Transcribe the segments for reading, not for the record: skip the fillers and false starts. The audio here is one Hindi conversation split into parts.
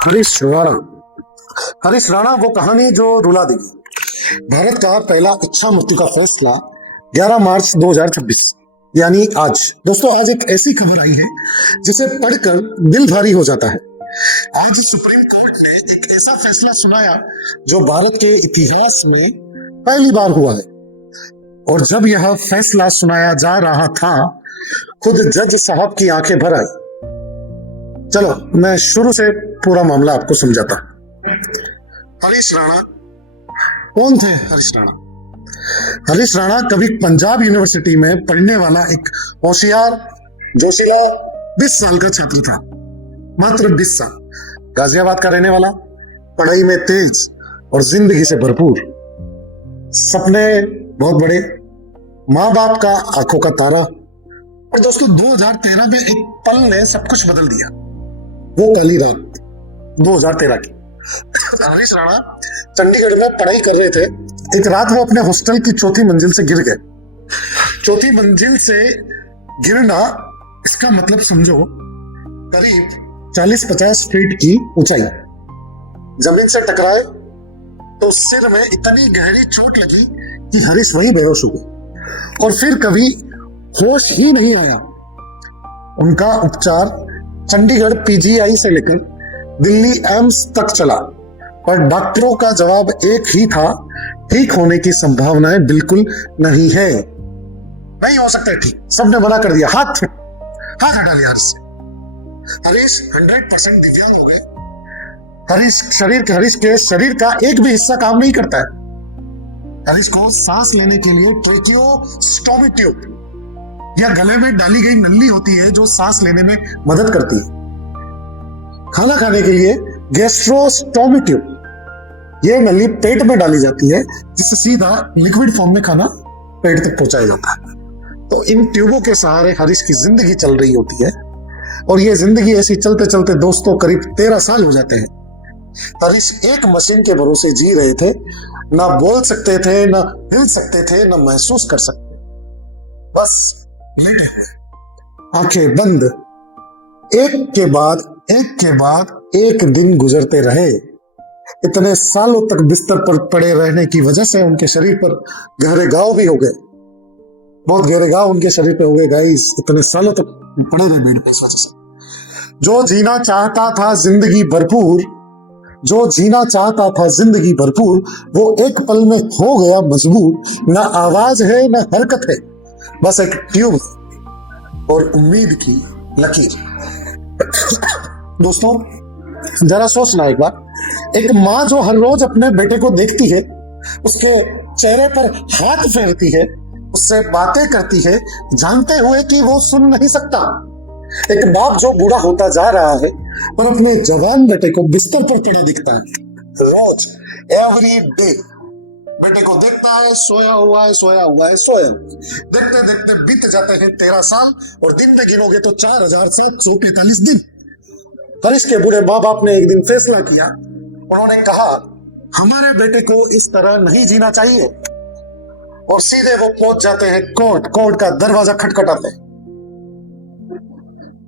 हरीश राणा। हरीश राणा वो कहानी जो रुला देगी। भारत का पहला इच्छा मृत्यु का फैसला 11 मार्च 2026 यानी आज। दोस्तों आज एक ऐसी खबर आई है जिसे पढ़कर दिल भारी हो जाता है। आज सुप्रीम कोर्ट ने एक ऐसा फैसला सुनाया जो भारत के इतिहास में पहली बार हुआ है। और जब यह फैसला सुनाया जा रहा था खुद जज साहब की आंखें भर आई। चलो मैं शुरू से पूरा मामला आपको समझाता। हरीश राणा कौन थे? हरीश राणा कभी पंजाब यूनिवर्सिटी में पढ़ने वाला एक होशियार जोशीला 20 साल का छात्र था। मात्र 20 साल। गाजियाबाद का रहने वाला, पढ़ाई में तेज और जिंदगी से भरपूर, सपने बहुत बड़े, माँ बाप का आंखों का तारा। और दोस्तों 2013 में एक पल ने सब कुछ बदल दिया। वो काली रात 2013 की। हरीश राणा चंडीगढ़ में पढ़ाई कर रहे थे। एक रात वो अपने हॉस्टल की चौथी मंजिल से गिर गए। चौथी मंजिल से गिरना, इसका मतलब समझो करीब 40-50 फीट की ऊंचाई। जमीन से टकराए तो सिर में इतनी गहरी चोट लगी कि हरीश वहीं बेहोश हो गए और फिर कभी होश ही नहीं आया। उनका उपचार चंडीगढ़ पीजीआई से लेकर दिल्ली एम्स तक चला, पर डॉक्टरों का जवाब एक ही था, ठीक होने की संभावनाएं बिल्कुल नहीं है। नहीं हो सकता ठीक। सबने मना कर दिया। हाथ हटा लिया हरीश से। हरीश 100% दिव्यांग हो गए। हरीश के शरीर का एक भी हिस्सा काम नहीं करता है। हरीश को सांस लेने के लिए ट्रेकियोस्टोमी ट्यूब या गले में डाली गई नली होती है जो सांस लेने में मदद करती है। खाना खाने के लिए गैस्ट्रोस्टोमी ट्यूब, यह नली पेट में डाली जाती है जिससे सीधा लिक्विड फॉर्म में खाना पेट तक पहुंचाया जाता है। तो इन ट्यूबों के सहारे हरीश की जिंदगी चल रही होती है और ये जिंदगी ऐसी चलते चलते दोस्तों करीब 13 साल हो जाते हैं। हरीश एक मशीन के भरोसे जी रहे थे। ना बोल सकते थे, ना हिल सकते थे, ना महसूस कर सकते, बस लेटे हुए, आंखें बंद। एक के बाद एक दिन गुजरते रहे। इतने सालों तक बिस्तर पर पड़े रहने की वजह से उनके शरीर पर गहरे घाव भी हो गए। बहुत गहरे घाव उनके शरीर पे हो गए गाइस। इतने सालों तक पड़े रहे बेड पे इस वजह से। जो जीना चाहता था जिंदगी भरपूर, वो एक पल में हो गया मजबूर। ना आवाज है ना हरकत है, बस एक ट्यूब और उम्मीद की लकीर। दोस्तों जरा सोचना एक बार, एक माँ जो हर रोज अपने बेटे को देखती है, उसके चेहरे पर हाथ फेरती है, उससे बातें करती है, जानते हुए कि वो सुन नहीं सकता। एक बाप जो बूढ़ा होता जा रहा है पर अपने जवान बेटे को बिस्तर पर पड़ा दिखता है। रोज एवरी डे बेटे को देखता है, सोया हुआ है। देखते देखते बीत जाते हैं 13 साल और दिन में गिनोगे तो 4743 दिन। हरीश के बूढ़े माँ बाप ने एक दिन फैसला किया। उन्होंने कहा हमारे बेटे को इस तरह नहीं जीना चाहिए और सीधे वो पहुंच जाते हैं कोर्ट का दरवाजा खटखटाते हैं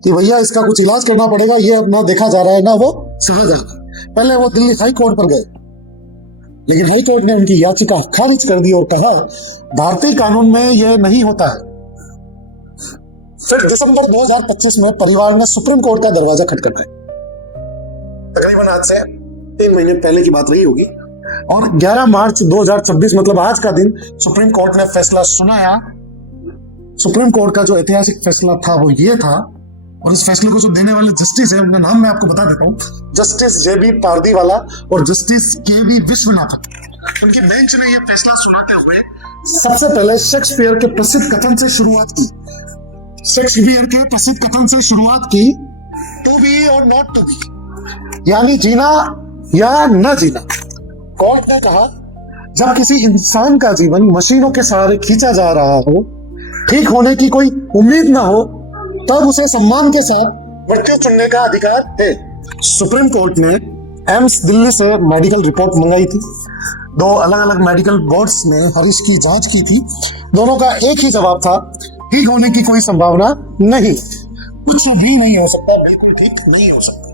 कि भैया इसका कुछ इलाज करना पड़ेगा, ये अपना देखा जा रहा है ना वो सहा जा रहा है। पहले वो दिल्ली हाई कोर्ट पर गए, लेकिन हाई कोर्ट ने उनकी याचिका खारिज कर दी और कहा भारतीय कानून में यह नहीं होता है। फिर दिसंबर 2025 में परिवार ने सुप्रीम कोर्ट का दरवाजा खटखटाया। तकरीबन आज से 3 महीने पहले की बात रही होगी। और 11 मार्च 2026 मतलब आज का दिन सुप्रीम कोर्ट ने फैसला सुनाया। सुप्रीम कोर्ट का जो ऐतिहासिक फैसला था वो ये था, और इस फैसले को जो देने वाले जस्टिस है उनका नाम मैं आपको बता देता हूँ। जस्टिस JB पारदीवाला और जस्टिस KV विश्वनाथन। उनकी बेंच ने यह फैसला सुनाते हुए सबसे पहले शेक्सपियर के प्रसिद्ध कथन से शुरुआत की, टू बी और नॉट टू बी, यानी जीना या न जीना। कोर्ट ने कहा जब किसी इंसान का जीवन मशीनों के सहारे खींचा जा रहा हो, ठीक होने की कोई उम्मीद ना हो, तब उसे सम्मान के साथ मृत्यु चुनने का अधिकार है। सुप्रीम कोर्ट ने एम्स दिल्ली से मेडिकल रिपोर्ट मंगाई थी। 2 अलग अलग मेडिकल बोर्ड्स ने हरीश की जांच की थी। दोनों का एक ही जवाब था, ठीक होने की कोई संभावना नहीं, कुछ भी नहीं हो सकता, बिल्कुल ठीक नहीं हो सकता।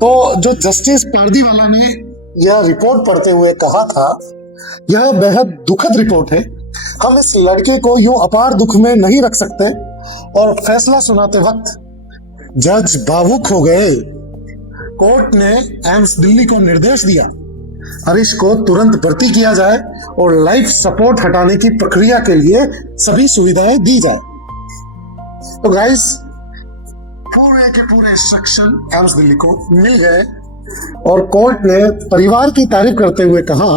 तो जो जस्टिस पारदीवाला ने यह रिपोर्ट पढ़ते हुए कहा था, यह बेहद दुखद रिपोर्ट है। हम इस लड़के को यूं अपार दुख में नहीं रख सकते। और फैसला सुनाते वक्त जज भावुक हो गए। कोर्ट ने एम्स दिल्ली को निर्देश दिया हरीश को तुरंत भर्ती किया जाए और लाइफ सपोर्ट हटाने की प्रक्रिया के लिए सभी सुविधाएं दी जाए। तो गाइस, पूरे के पूरे इंस्ट्रक्शन एम्स दिल्ली को मिल गए और कोर्ट ने परिवार की तारीफ करते हुए कहा,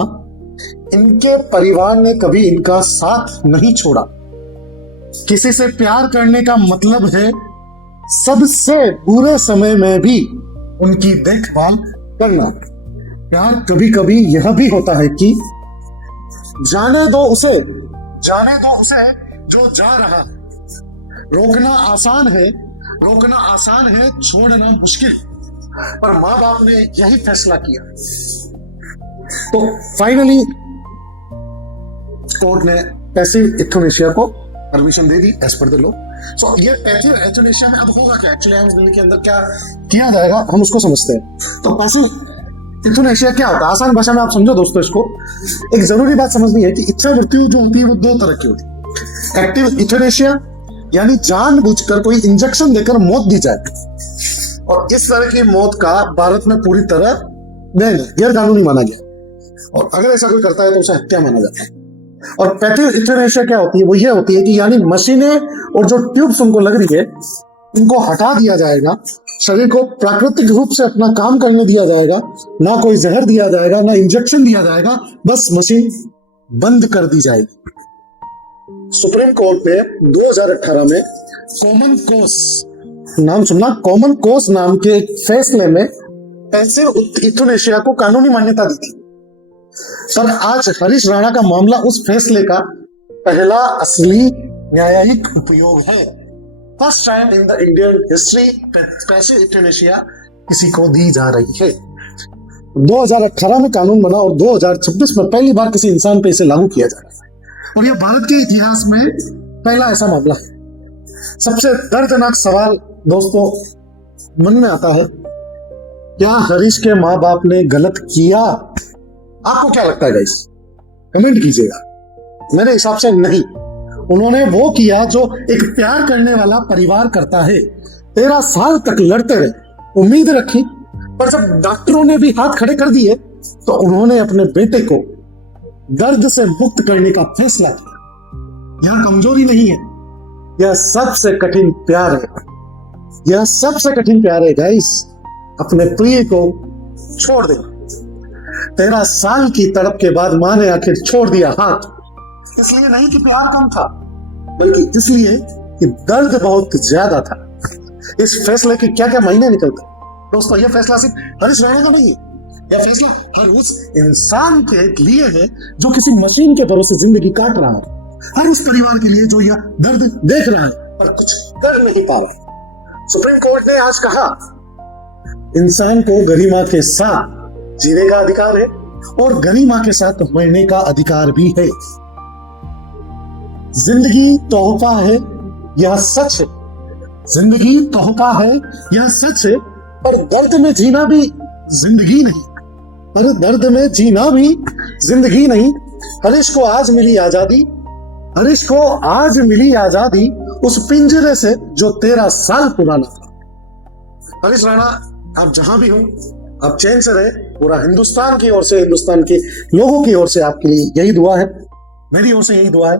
इनके परिवार ने कभी इनका साथ नहीं छोड़ा। किसी से प्यार करने का मतलब है सबसे बुरे समय में भी उनकी देखभाल करना। प्यार कभी कभी यह भी होता है कि जाने दो उसे जो जा रहा है। रोकना आसान है, छोड़ना मुश्किल। पर माँ बाप ने यही फैसला किया। तो फाइनली कोर्ट ने पैसिव यूथनेशिया को परमिशन दे दी as per the law. So ये पैसिव यूथनेशिया में अब होगा क्या, एक्चुअली एम्स दिल्ली के अंदर क्या किया जाएगा, हम उसको समझते हैं। तो पैसिव यूथनेशिया क्या होता है, आसान भाषा में आप समझो दोस्तों इसको। एक जरूरी बात समझनी है कि इच्छा मृत्यु जो होती है वो दो तरह की होती है। एक्टिव यूथनेशिया यानी जानबूझकर कोई इंजेक्शन देकर मौत दी जाए, और इस तरह की मौत का भारत में पूरी तरह गैर कानूनी माना गया, और अगर ऐसा कोई करता है तो उसे हत्या माना जाता है। और पैसिव यूथनेशिया क्या होती है, वो ये होती है कि यानी मशीनें और जो ट्यूब्स उनको लग रही है उनको हटा दिया जाएगा, शरीर को प्राकृतिक रूप से अपना काम करने दिया जाएगा, ना कोई जहर दिया जाएगा, ना इंजेक्शन दिया जाएगा, बस मशीन बंद कर दी जाएगी। सुप्रीम कोर्ट ने 2018 में कॉमन कोस, नाम सुनना, कॉमन कोस नाम के एक फैसले में पैसिव यूथनेशिया को कानूनी मान्यता दी थी। पर आज हरीश राणा का मामला उस फैसले का पहला असली न्यायिक उपयोग है। First time in the Indian history passive euthanasia किसी को दी जा रही है। 2018 में कानून बना और 2026 में पहली बार किसी इंसान पे इसे लागू किया जा रहा है, और यह भारत के इतिहास में पहला ऐसा मामला है। सबसे दर्दनाक सवाल दोस्तों मन में आता है, क्या हरीश के माँ बाप ने गलत किया? आपको क्या लगता है गाइस, कमेंट कीजिएगा। मेरे हिसाब से नहीं, उन्होंने वो किया जो एक प्यार करने वाला परिवार करता है। 13 साल तक लड़ते रहे, उम्मीद रखी, पर जब डॉक्टरों ने भी हाथ खड़े कर दिए तो उन्होंने अपने बेटे को दर्द से मुक्त करने का फैसला किया। यह कमजोरी नहीं है, यह सबसे कठिन प्यार है। यह सबसे कठिन प्यार है गाइस, अपने प्रिय को छोड़ देना। 13 साल की तड़प के बाद मां ने आखिर छोड़ दिया हाथ, इसलिए नहीं कि प्यार कम था, बल्कि इसलिए कि दर्द बहुत ज्यादा था। इस फैसले के क्या क्या महीने निकलते दोस्तों। यह फैसला सिर्फ हरीश राणा का नहीं है, यह फैसला हर उस इंसान के लिए है जो किसी मशीन के भरोसे जिंदगी काट रहा है, हर उस परिवार के लिए जो यह दर्द देख रहा है पर कुछ कर नहीं पा रहा। सुप्रीम कोर्ट ने आज कहा, इंसान को गरिमा के साथ जीने का अधिकार है और गरिमा के साथ मरने का अधिकार भी है। जिंदगी तोहफा है, यह सच है। जिंदगी तोहफा है, यह सच है, पर दर्द में जीना भी जिंदगी नहीं। पर दर्द में जीना भी जिंदगी नहीं। हरीश को आज मिली आजादी, हरीश को आज मिली आजादी उस पिंजरे से जो 13 साल पुराना था। हरीश राणा, आप जहां भी हो, आप चैन से रहे। पूरा हिंदुस्तान की ओर से, हिंदुस्तान के लोगों की ओर से आपके लिए यही दुआ है, मेरी ओर से यही दुआ है।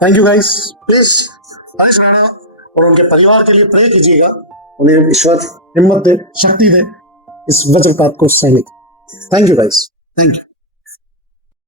Thank you guys. Please Harish Rana और उनके परिवार के लिए प्रे कीजिएगा, उन्हें ईश्वर हिम्मत दे, शक्ति दे इस वज्रपात को सहने की। Thank you guys, thank you.